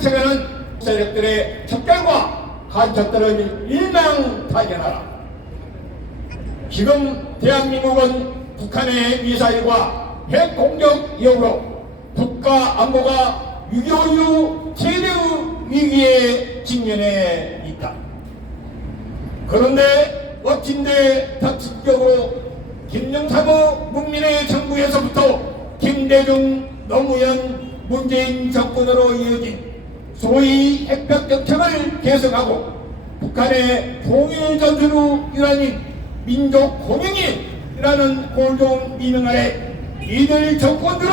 세계는 세력들의 척결과 간첩들을 일망타진하라. 지금 대한민국은 북한의 미사일과 핵공격 이후로 국가 안보가 6.25 이후 최대의 위기에 직면해 있다. 그런데 어찌인데 다층적으로 김영삼의 문민의 정부에서부터 김대중, 노무현, 문재인 정권으로 이어진 소위 핵벽 정책을 계승하고 북한의 통일 전술의 일환인 민족 공영이라는 골종 미명 아래 이들 정권들은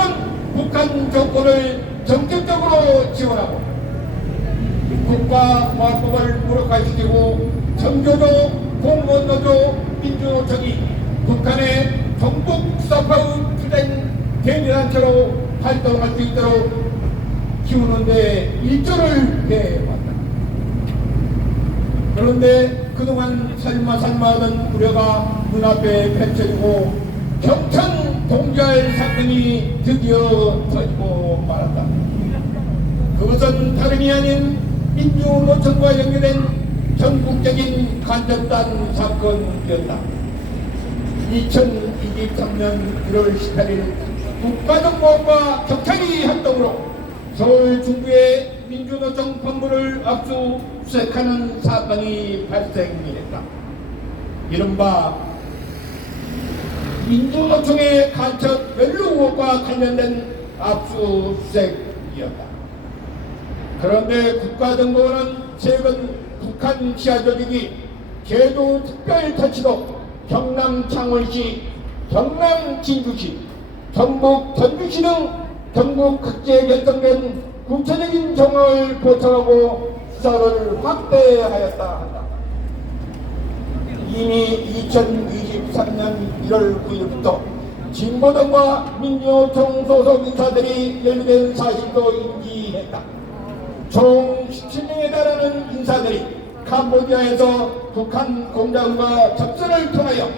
북한 정권을 정책적으로 지원하고 국가화법을 무력화시키고 정교조, 공무원노조, 민주노총이 북한의 정북사파의 주된 대미단체로 활동할 수 있도록 키우는데 일조를 해왔다. 그런데 그동안 살마살마하던 우려가 눈앞에 펼쳐지고 경천 동절 사건이 드디어 터지고 말았다. 그것은 다름이 아닌 민주노총과 연계된 전국적인 간접단 사건이었다. 2023년 1월 18일 국가정보원과 경찰이 합동으로 서울 중구의 민주노총 본부를 압수수색하는 사건이 발생했다. 이른바 민주노총의 간첩 연루 의혹과 관련된 압수수색이었다. 그런데 국가정보원은 최근 북한 지하 조직이 제주 특별자치도, 경남 창원시, 경남 진주시, 전북 전주시 등 전국 각지에 결정된 구체적인 정황을 포착하고 수사를 확대하였다 한다. 이미 2023년 1월 9일부터 진보당과 민주노총 소속 인사들이 연루된 사실도 인지했다. 총 17명에 달하는 인사들이 캄보디아에서 북한 공장과 접선을 통하여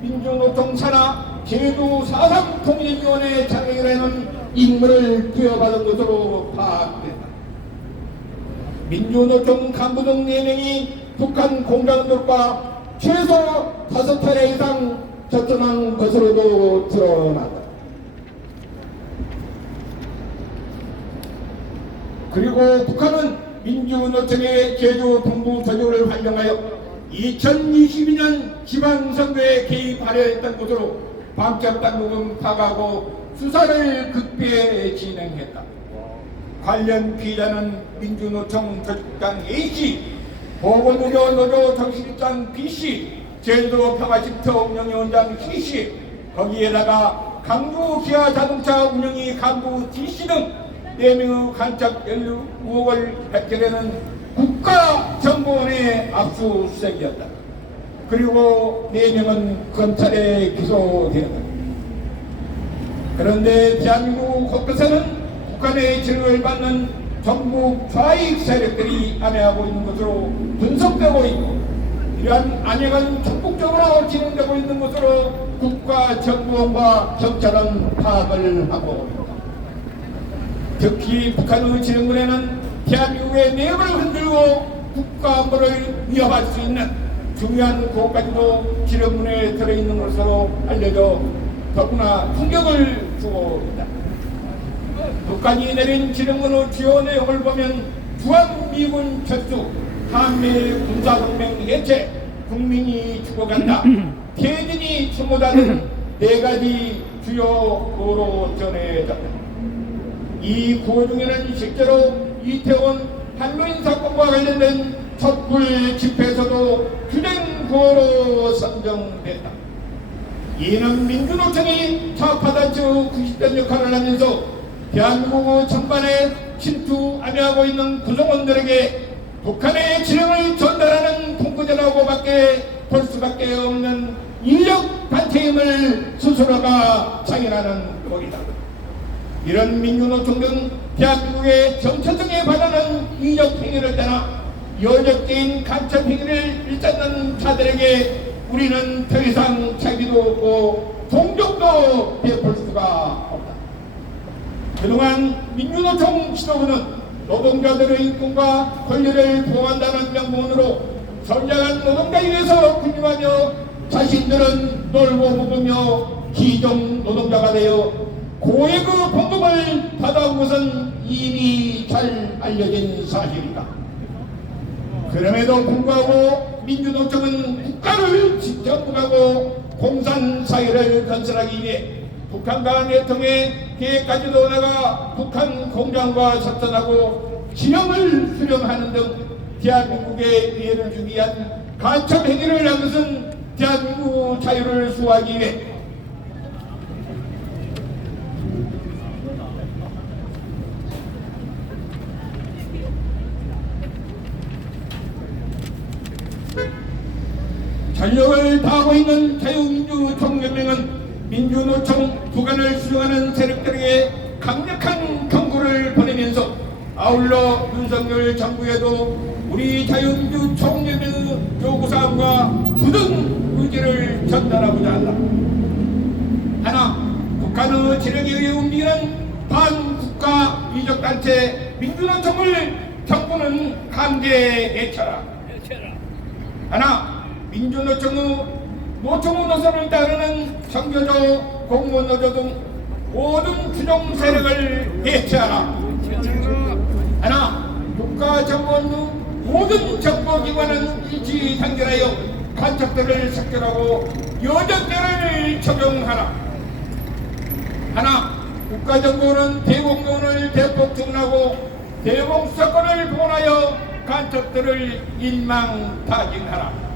민주노총 산하 제주 4.3 통일위원회 장애인이라는 임무를 부여받은 것으로 파악됐다. 민주노총 간부 등 4명이 북한 공장들과 최소 5차례 이상 접선한 것으로도 드러났다. 그리고 북한은 민주노총의 제주 본부 조직을 활용하여 2022년 지방선거에 개입하려 했던 것으로 방첩당국은 파악하고 수사를 급비에 진행했다. 관련 피의자는 민주노총 조직장 A씨, 보건의료 노조 정신입장 B씨, 제주도 평화쉼터 운영위원장 C씨, 거기에다가 강주 기아자동차 운영위 간부 D씨 등 4명의 간첩 연루 의혹을 해결하는 국가정보원의 압수수색이었다. 그리고 4명은 검찰에 기소되었다. 그런데 대한민국 곳곳에는 북한의 지령을 받는 전국 좌익 세력들이 암해하고 있는 것으로 분석되고 있고, 이러한 안행은 적극적으로 진행되고 있는 것으로 국가정보원과 경찰은 파악을 하고 있다. 특히 북한의 지령군에는 대한민국의 내역을 흔들고 국가안보를 위협할 수 있는 중요한 것까지도 지령군에 들어있는 것으로 알려져 더구나 충격을 주고 있다. 북한이 내린 지령군의 주요 내용을 보면 주한미군 철수, 한미 군사동맹 해체, 국민이 죽어간다, 태진이 추모다 등 4가지 주요 구호로 전해졌다. 이 구호 중에는 실제로 이태원 할로윈 사건과 관련된 촛불 집회에서도 주된 구호로 선정됐다. 이는 민주노총이 좌파단체 90대 역할을 하면서 대한민국 전반에 침투 암해하고 있는 구성원들에게 북한의 지령을 전달하는 통보자라고밖에 볼 수밖에 없는 인력 단체임을 스스로가 장인하는 것이다. 이런 민주노총 등 대한민국의 정체성에 반하는 이적 행위를 떠나 여적인 간첩 행위를 일삼는 자들에게 우리는 더 이상 자비도 없고 동정도 베풀 수가 없다. 그동안 민주노총 지도부는 노동자들의 인권과 권리를 보호한다는 명분으로 선량한 노동자에 위해서 군림하며 자신들은 놀고 먹으며 기종 노동자가 되어 고액의 봉급을 받아온 것은 이미 잘 알려진 사실이다. 그럼에도 불구하고 민주노총은 국가를 지켜보고 공산사회를 건설하기 위해 북한과 내통의 계획까지도 나가 북한 공장과 접선하고 진영을 수령하는 등 대한민국에 위해를 주기 위한 간첩 행위를 한 것은 대한민국 자유를 수호하기 위해 전력을 다하고 있는 자유민주총연맹은 민주노총 부관을 수용하는 세력들에게 강력한 경고를 보내면서 아울러 윤석열 정부에도 우리 자유민주총연맹의 요구사항과 굳은 의지를 전달하고자 한다. 하나, 북한의 지령에 의해 움직이는 반국가 위적단체 민주노총을 정부는 강제 해체하라. 하나, 민주노총의 노총의 노선을 따르는 정교조, 공무원노조 등 모든 추종 세력을 해체하라. 하나, 국가정보원의 모든 정보기관은 일치 단결하여 간첩들을 삭제하고 여전죄를 적용하라. 하나, 국가정보원은 대공론을 대폭 증언하고 대공수사권을 복원하여 간첩들을 일망타진하라.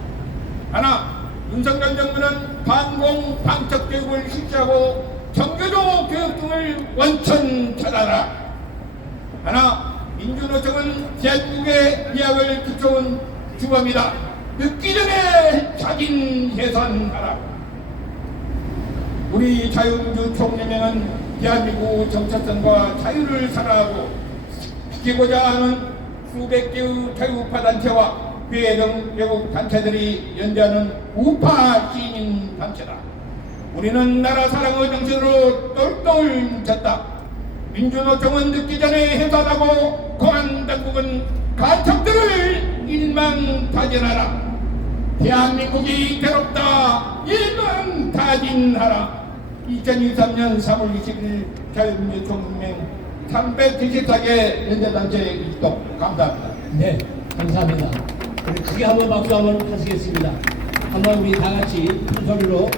하나, 윤석열 정부는 반공 방첩 교육을 실시하고 정교조 교육 등을 원천 차단하라. 하나, 민주노총은 대한민국의 미학을 기초한 주범이다. 늦기 전에 자진 해산하라. 우리 자유민주총연맹은 대한민국 정체성과 자유를 사랑하고 지키고자 하는 수백 개의 자유우파 단체와 교회 등 외국 단체들이 연대하는 우파 시민 단체다. 우리는 나라 사랑의 정신으로 똘똘 뭉쳤다. 민주노총은 늦기 전에 해산하고 공안당국은 간첩들을 일망타진하라. 대한민국이 괴롭다. 일망타진하라. 2023년 3월 20일 자유민주총연맹 374개 연대단체 입동 감사합니다. 네, 감사합니다. 우리 크게 한번 박수 한번 하시겠습니다. 한번 우리 다 같이 큰 소리로